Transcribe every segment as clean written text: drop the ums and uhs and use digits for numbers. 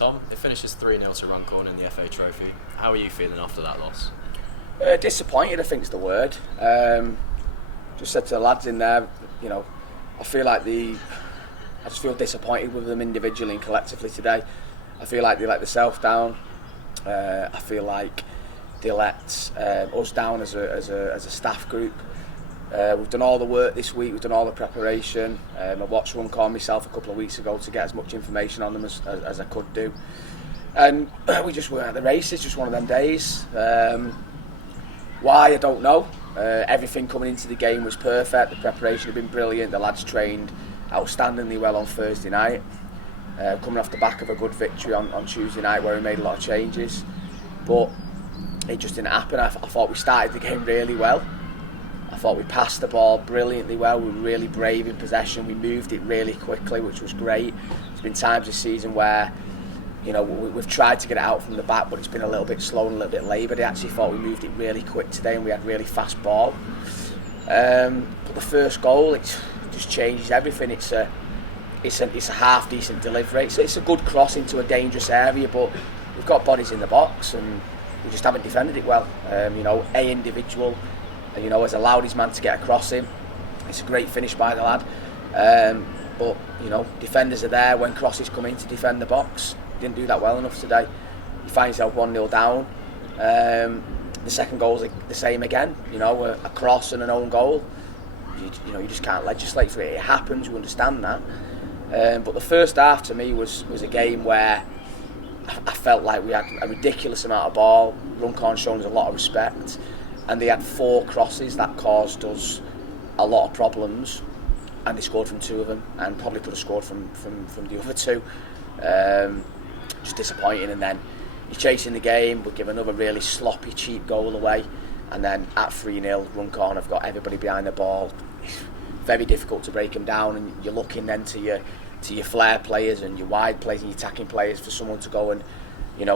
Tom, it finishes 3-0 to Runcorn in the FA Trophy. How are you feeling after that loss? Disappointed, I think is the word. Just said to the lads in there, I feel like I just feel disappointed with them individually and collectively today. I feel like they let themselves down. I feel like they let us down as a staff group. We've done all the work this week, we've done all the preparation. I watched Runcorn myself a couple of weeks ago to get as much information on them as I could do. And we just were at the races, just one of them days. Why, I don't know. Everything coming into the game was perfect, the preparation had been brilliant, the lads trained outstandingly well on Thursday night. Coming off the back of a good victory on Tuesday night where we made a lot of changes. But it just didn't happen. I thought we started the game really well. I thought we passed the ball brilliantly well. We were really brave in possession. We moved it really quickly, which was great. There's been times this season where, we've tried to get it out from the back, but it's been a little bit slow and a little bit laboured. I actually thought we moved it really quick today, and we had really fast ball. But the first goal, it just changes everything. It's a half decent delivery. It's a good cross into a dangerous area, but we've got bodies in the box, and we just haven't defended it well. A individual, has allowed his man to get across him. It's a great finish by the lad. But defenders are there when crosses come in to defend the box. Didn't do that well enough today. You find yourself 1-0 down. The second goal's the same again. A cross and an own goal. You just can't legislate for it. It happens. You understand that. But the first half to me was a game where I felt like we had a ridiculous amount of ball. Runcorn showing us a lot of respect, and they had 4 crosses that caused us a lot of problems, and they scored from 2 of them, and probably could have scored from the other 2. Just disappointing. And then you're chasing the game, we give another really sloppy, cheap goal away, and then at 3-0, Runcorn have got everybody behind the ball. It's very difficult to break them down, and you're looking then to your flair players and your wide players and your attacking players for someone to go and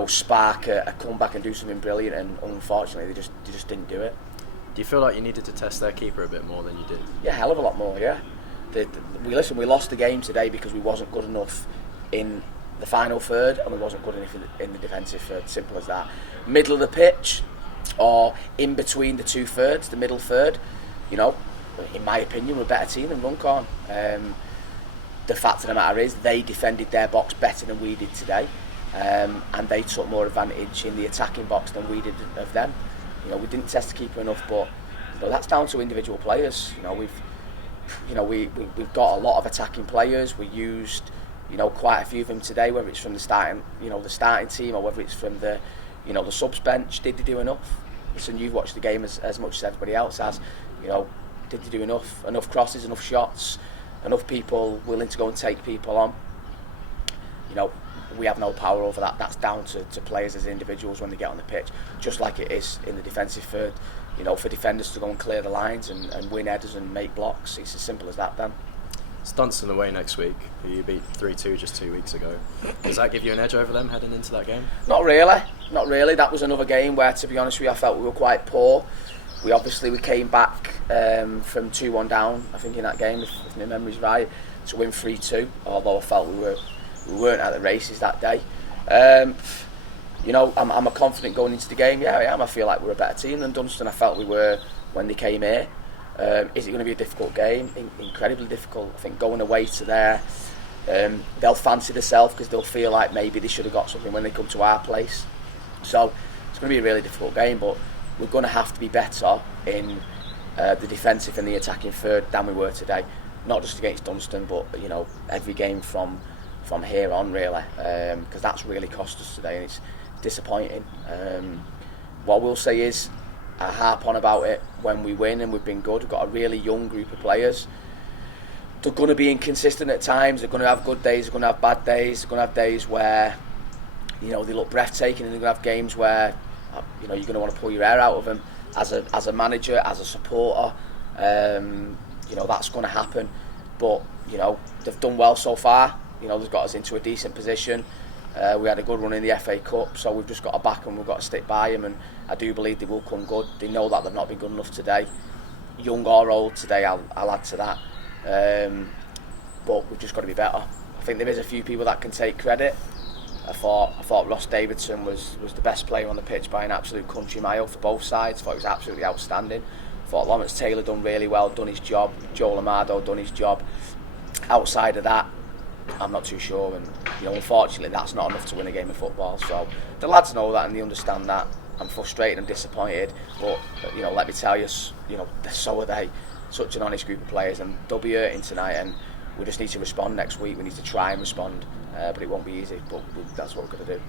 spark a comeback and do something brilliant, and unfortunately they just didn't do it. Do you feel like you needed to test their keeper a bit more than you did? Yeah, hell of a lot more. Yeah, we lost the game today because we wasn't good enough in the final third, and we wasn't good enough in the defensive third. Simple as that. Middle of the pitch, or in between the 2 thirds, the middle third, in my opinion, we're a better team than Runcorn. The fact of the matter is they defended their box better than we did today, and they took more advantage in the attacking box than we did of them. We didn't test the keeper enough, but that's down to individual players. We've got a lot of attacking players. We used quite a few of them today, whether it's from the starting team or whether it's from the subs bench. Did they do enough? Listen, you've watched the game as much as everybody else has. Did they do enough crosses, enough shots, enough people willing to go and take people on? We have no power over that. That's down to players as individuals when they get on the pitch, just like it is in the defensive third. For defenders to go and clear the lines and win headers and make blocks. It's as simple as that, Dan. It's Dunstan away next week, who you beat 3-2 just 2 weeks ago. Does that give you an edge over them heading into that game? Not really. That was another game where, to be honest with you, I felt we were quite poor. We came back from 2-1 down, I think, in that game, if my memory's right, to win 3-2, although I felt we weren't at the races that day. I'm confident going into the game. Yeah, I am. I feel like we're a better team than Dunstan. I felt we were when they came here. Is it going to be a difficult game? Incredibly difficult. I think going away to there, they'll fancy themselves because they'll feel like maybe they should have got something when they come to our place. So it's going to be a really difficult game, but we're going to have to be better in the defensive and the attacking third than we were today. Not just against Dunstan, but every game from here on, really, because that's really cost us today, and it's disappointing. What we'll say is, I harp on about it when we win and we've been good. We've got a really young group of players. They're going to be inconsistent at times. They're going to have good days. They're going to have bad days. They're going to have days where they look breathtaking, and they're going to have games where you're going to want to pull your hair out of them as a manager, as a supporter. That's going to happen. But they've done well so far. They've got us into a decent position. We had a good run in the FA Cup, so we've just got to back them, we've got to stick by them, and I do believe they will come good. They know that they've not been good enough today. Young or old today, I'll add to that. But we've just got to be better. I think there is a few people that can take credit. I thought Ross Davidson was the best player on the pitch by an absolute country mile for both sides. I thought he was absolutely outstanding. I thought Lawrence Taylor done really well, done his job. Joel Amado done his job. Outside of that, I'm not too sure, and unfortunately that's not enough to win a game of football. So the lads know that and they understand that. I'm frustrated and disappointed, but let me tell you, so are they. Such an honest group of players, and they'll be hurting tonight, and we just need to respond next week. We need to try and respond, but it won't be easy, but that's what we're going to do.